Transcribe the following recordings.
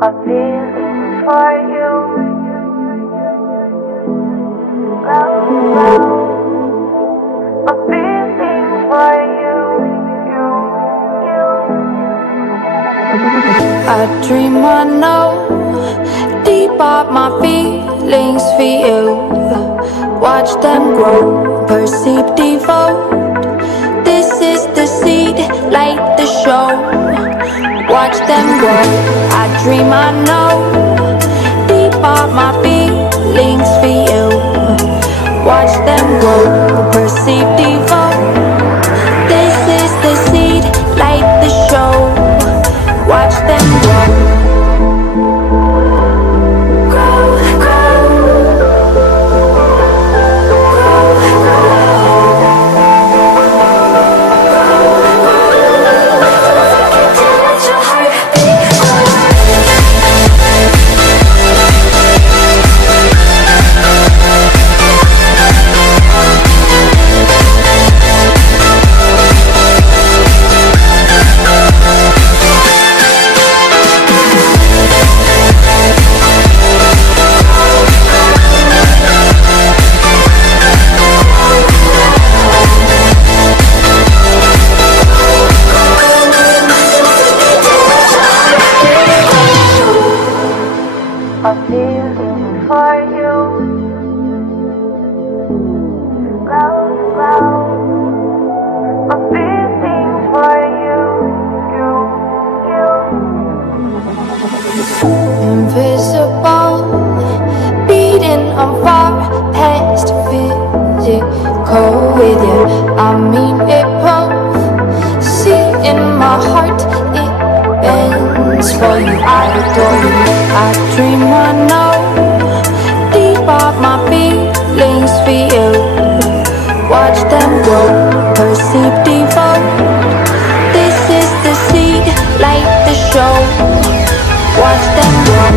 A feeling for you. A feeling for you. I dream I know deep up my feelings for you. Watch them grow, perceive, devote. This is the seed, light the show. Watch them grow. I dream I know deep up my feelings for you. Watch them grow, perceive, devote. This is the seed, light the show. Watch them grow. A feeling for you. A feeling for you. Invisible, beating on far past physical with you. I mean it both. See in my heart it bends for you. I adore you. I dream I know deep up my feelings for you. Watch them grow, perceive, devote. This is the seed, light the show. Watch them grow.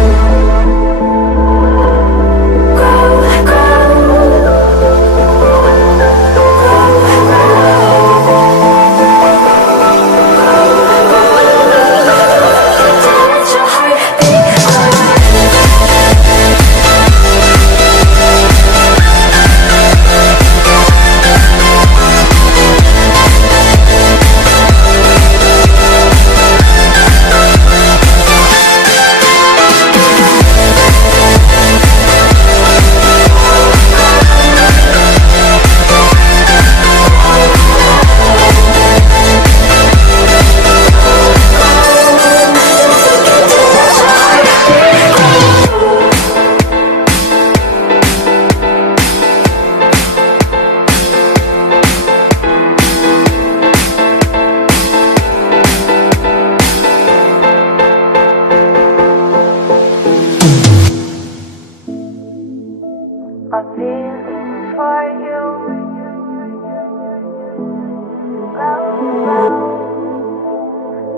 A feeling for you.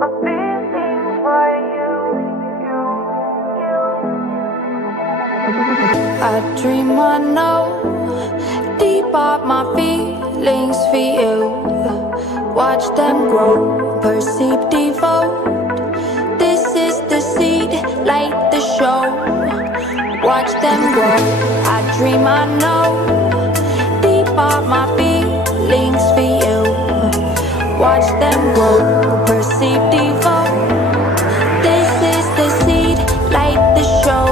A feeling for you. I dream I know deep up my feelings for you. Watch them grow, perceive, devote. This is the seed, light the show. Watch them grow. I dream I know deep up my feelings for you. Watch them grow, perceive, devote. This is the seed, light the show.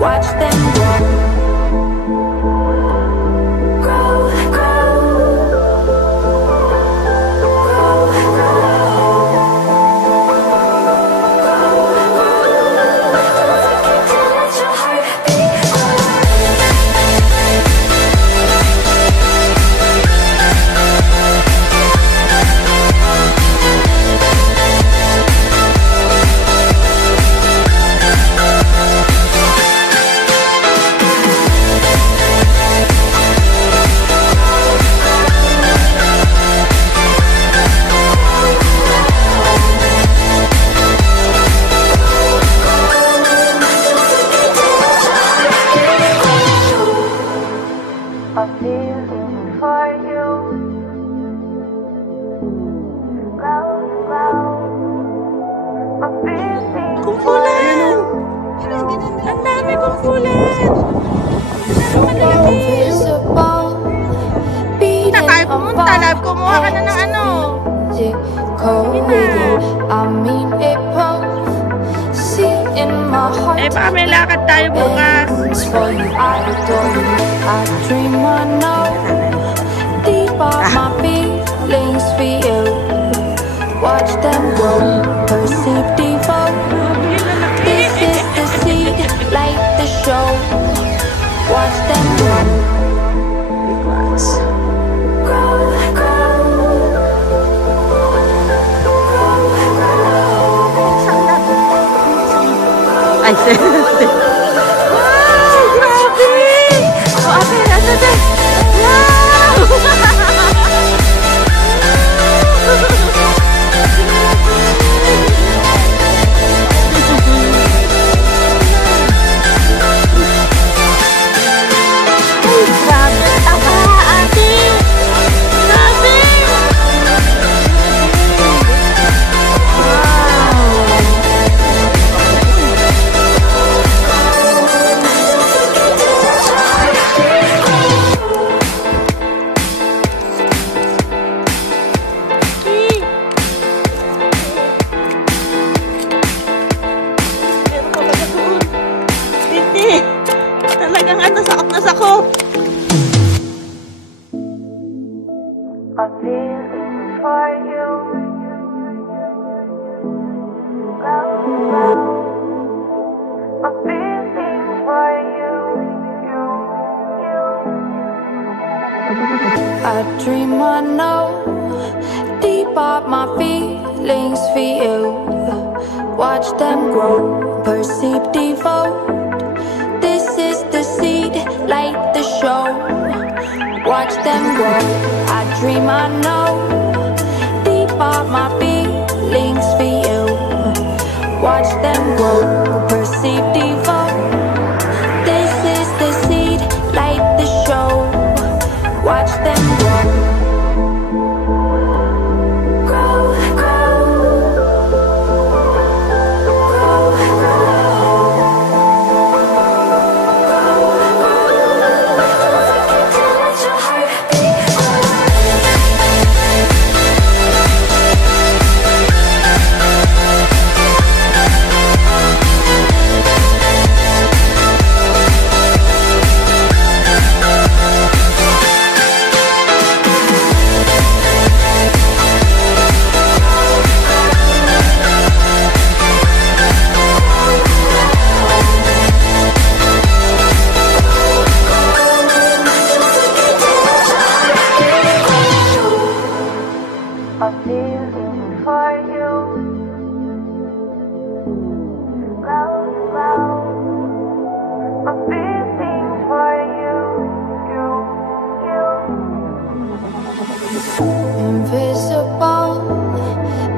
Watch them grow. A feeling for you. A feeling for you. invisible, beating on fire, physical with you. I mean it both. See in my heart, baka may lakad tayo bukas. it's for you. I adore you. I dream, I know. Deep are my feelings for you. Watch them grow, perceive, devote. This is the seed, like the show. Watch them grow. Grow, grow. Ay, wow, grabe! Oh, ate. Wow! My feelings for you. My feelings for you. I dream, I know. Deep are my feelings for you. Watch them grow, perceive, devote. This is the seed, like the show. Watch them grow. I dream, I know. Deep are my feelings for you. Watch them grow, perceive, devote. This is the seed, like the show. Watch them grow. Grow, grow. Grow, grow. My feelings for you. My feelings for you. Invisible,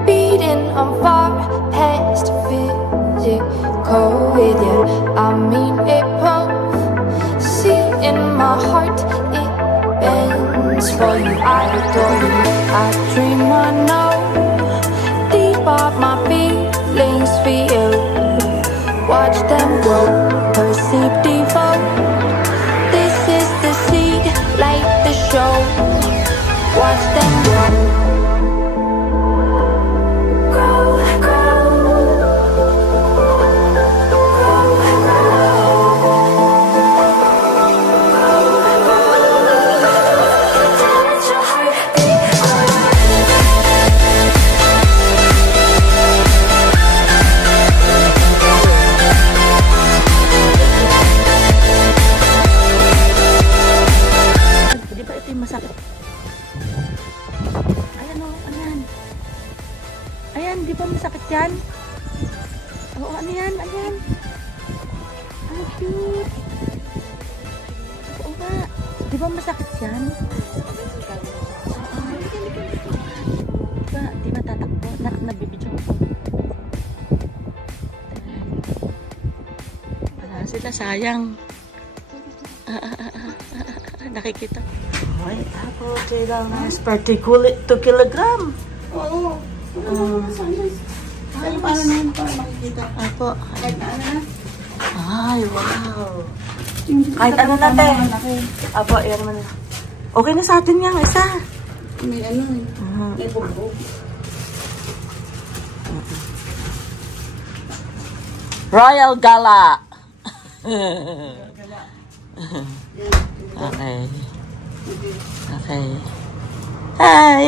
beating on far past physical with you. I mean it both. See in my heart, it bends for you. I adore you. I dream, I know. Deep are my feelings for you. Watch them grow, perceive, devote. This is the seed, like the show. Watch them grow. Grow, grow. Grow, masakit. Ayan o, ayan. Ayan, di ba masakit yan? Oo, ano yan, ayan. Ang cute. Oo nga. Di ba masakit yan? Di ba tatakbo? Nabibidyo ko. Wala sila, sayang. Nakikita. Ay, ako, silang nice particulate 2 kilogram. Oo. Paano na yun para makikita? Apo. Kahit na ano na? Ay, wow. Kahit ano natin. Aba, yan man. Okay na sa atin yung isa. May ano eh. May bugbog. Royal Gala. Okay. Okay. Hi.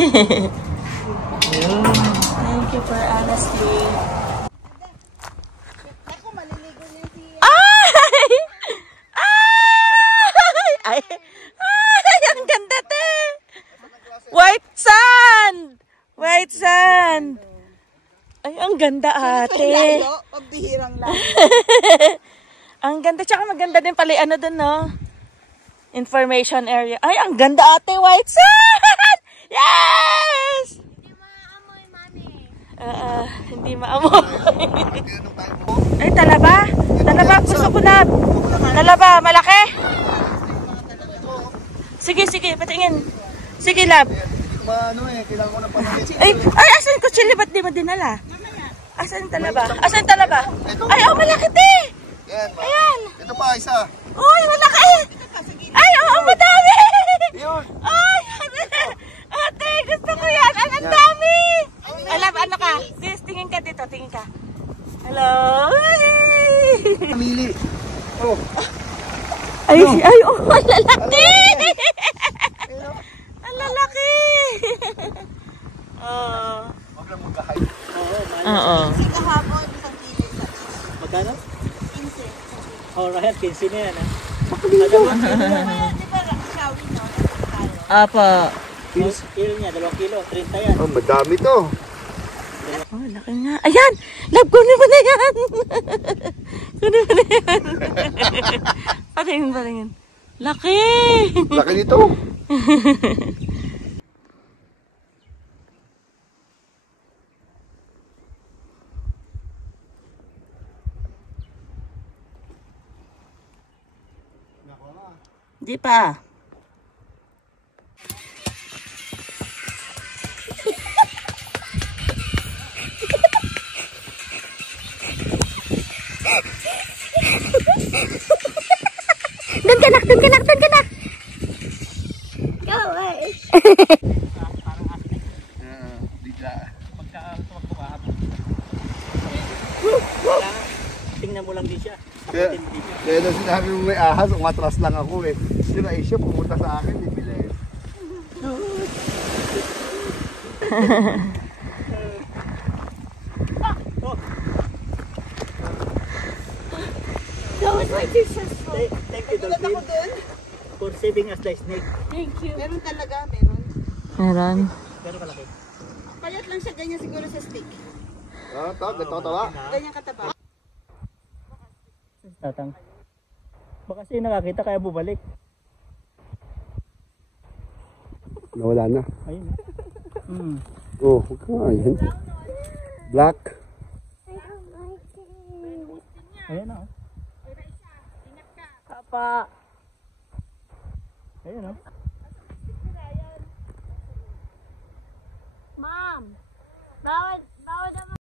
Thank you for honestly. Ako, maliligo niya si... Ay! Ay! Ay! Ang ganda, te! White sand! White sand! Ay, ang ganda, ate. Pabihirang lang. Ang ganda. Tsaka maganda din pala ano dun, no? Information area. Ay, ang ganda, ate. White sand! Yes! Hindi maamoy, mami. Hindi maamoy. Ay, talaba. Talaba, gusto ko na. Talaba, malaki. Sige, sige, patingin. Sige, lab. Kailangan ko na panahit. Ay, asan ko chili? Ba't di mo dinala? Asan talaba? Asan talaba? Ay, oh, malaki, te. Yan, Ayan. ito pa, isa. Uy, malaki. Ay, oo, madami. Yun. Ay, ate, gusto ko yan. Ay, ang dami. Alam, ano ka? Yes, tingin ka dito, tingin ka. Hello. Namili. Oh. Ay, ay, oh, ang lalaki. Ang lalaki. Oh. Huwag lang mag-hide. Oo. Kasi kahapon, isang kilo isa. Magkano? 15. Alright, 15 na yan. Kaya, di ba, shawi, no? Tayo. Apa. Kilo niya, 2 kilo, 30 yan. Oh, madami to. Oh, laki nga. Ayan! Love, kunin mo na yan! Kunin mo na yan! Patingin, patingin. Laki! Laki nito. Di pa. Doon ka nak, doon ka nak, doon ka nak. Go away. Bigla. Pagka tumakbo ka, tingnan mo lang din siya. Kaya, kaya nung sinabi mo may ahas, umatras lang ako eh. Yung naisip, pumunta sa akin, bibili. Thank you, Dolphin, Ako dun. for saving us the snake. Meron talaga, meron. Meron. Pero kalaki. Payat lang siya, ganyan siguro sa stick. Ah, ito, ganito tawa. Ganyan kataba. Tatang. Baka siya nakakita kaya bubalik. Nawala na. Ayun. Oh, ayan. Black. Ayun na. Papa. Ayun na. Mom, bawal naman